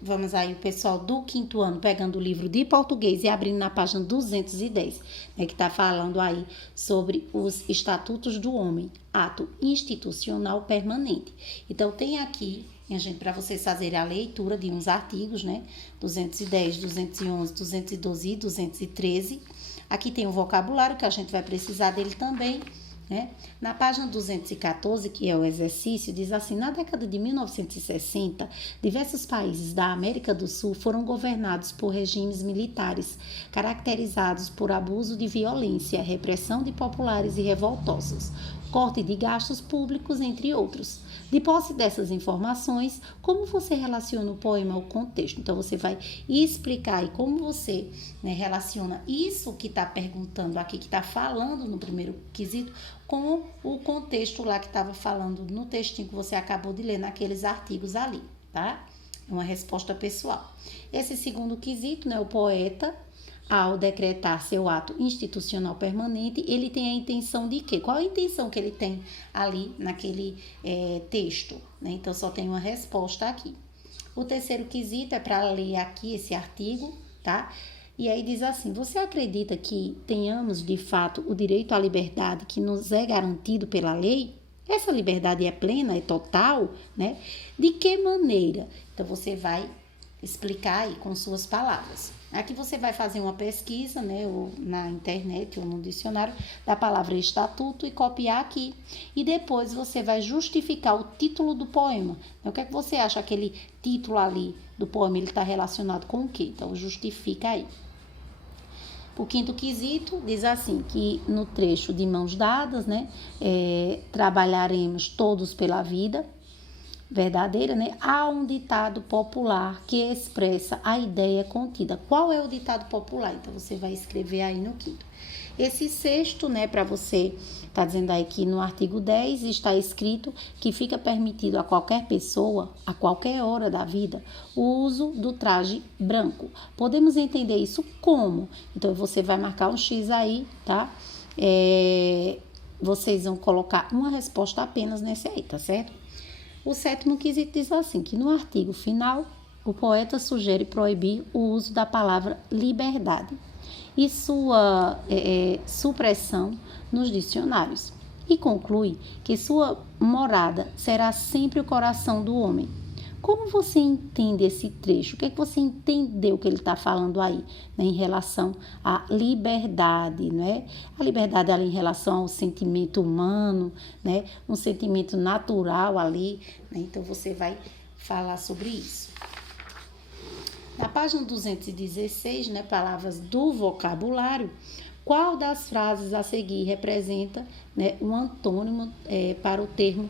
Vamos aí, o pessoal do quinto ano pegando o livro de português e abrindo na página 210, né, que está falando aí sobre os Estatutos do Homem, ato institucional permanente. Então, tem aqui, minha gente, para vocês fazerem a leitura de uns artigos, né, 210, 211, 212 e 213. Aqui tem o vocabulário, que a gente vai precisar dele também, né? Na página 214, que é o exercício, diz assim: na década de 1960, diversos países da América do Sul foram governados por regimes militares, caracterizados por abuso de violência, repressão de populares e revoltosos, corte de gastos públicos, entre outros. De posse dessas informações, como você relaciona o poema ao contexto? Então, você vai explicar aí como você, né, relaciona isso que está perguntando aqui, que está falando no primeiro quesito, com o contexto lá que estava falando no textinho que você acabou de ler, naqueles artigos ali, tá? Uma resposta pessoal. Esse segundo quesito, né, o poeta, ao decretar seu ato institucional permanente, ele tem a intenção de quê? Qual a intenção que ele tem ali naquele texto? Né? Então, só tem uma resposta aqui. O terceiro quesito é para ler aqui esse artigo, tá? E aí diz assim: você acredita que tenhamos, de fato, o direito à liberdade que nos é garantido pela lei? Essa liberdade é plena, é total, né? De que maneira? Então, você vai explicar aí com suas palavras. Aqui você vai fazer uma pesquisa, né, ou na internet ou no dicionário da palavra estatuto e copiar aqui. E depois você vai justificar o título do poema. O que é que você acha aquele título ali do poema, ele está relacionado com o quê? Então, justifica aí. O quinto quesito diz assim, que no trecho de Mãos Dadas, né, trabalharemos todos pela vida verdadeira, né? Há um ditado popular que expressa a ideia contida. Qual é o ditado popular? Então, você vai escrever aí no quinto. Esse sexto, né, para você, tá dizendo aí que no artigo 10 está escrito que fica permitido a qualquer pessoa, a qualquer hora da vida, o uso do traje branco. Podemos entender isso como? Então, você vai marcar um X aí, tá? Vocês vão colocar uma resposta apenas nesse aí, tá certo? O sétimo quesito diz assim, que no artigo final, o poeta sugere proibir o uso da palavra liberdade e sua supressão nos dicionários. E conclui que sua morada será sempre o coração do homem. Como você entende esse trecho? O que é que você entendeu que ele está falando aí, né, em relação à liberdade, né? A liberdade ali em relação ao sentimento humano, né? Um sentimento natural ali, né? Então, você vai falar sobre isso. Na página 216, né, palavras do vocabulário, qual das frases a seguir representa, né, um antônimo para o termo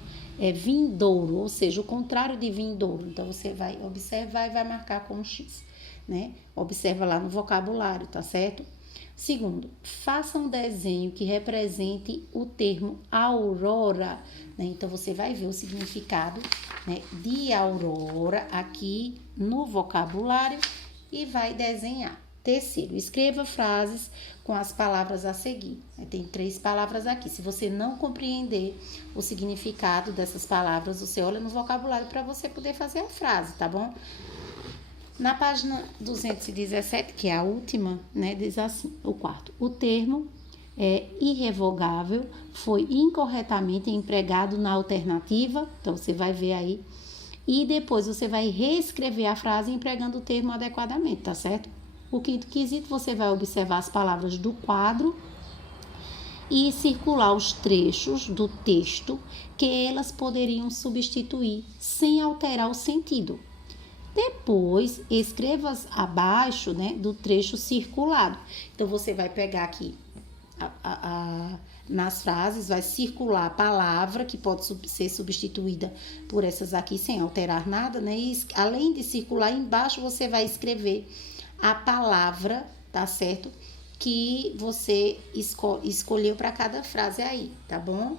vindouro, ou seja, o contrário de vindouro? Então, você vai observar e vai marcar com um X, né? Observa lá no vocabulário, tá certo? Segundo, faça um desenho que represente o termo aurora, né? Então, você vai ver o significado, né, de aurora aqui no vocabulário e vai desenhar. Terceiro, escreva frases com as palavras a seguir. Tem 3 palavras aqui. Se você não compreender o significado dessas palavras, você olha no vocabulário para você poder fazer a frase, tá bom? Na página 217, que é a última, né, diz assim, o quarto. O termo irrevogável foi incorretamente empregado na alternativa. Então, você vai ver aí. E depois você vai reescrever a frase empregando o termo adequadamente, tá certo? O quinto quesito, você vai observar as palavras do quadro e circular os trechos do texto que elas poderiam substituir sem alterar o sentido. Depois, escreva abaixo, né, do trecho circulado. Então, você vai pegar aqui nas frases, vai circular a palavra que pode ser substituída por essas aqui sem alterar nada, né? E além de circular, embaixo você vai escrever a palavra, tá certo? Que você escolheu para cada frase aí, tá bom?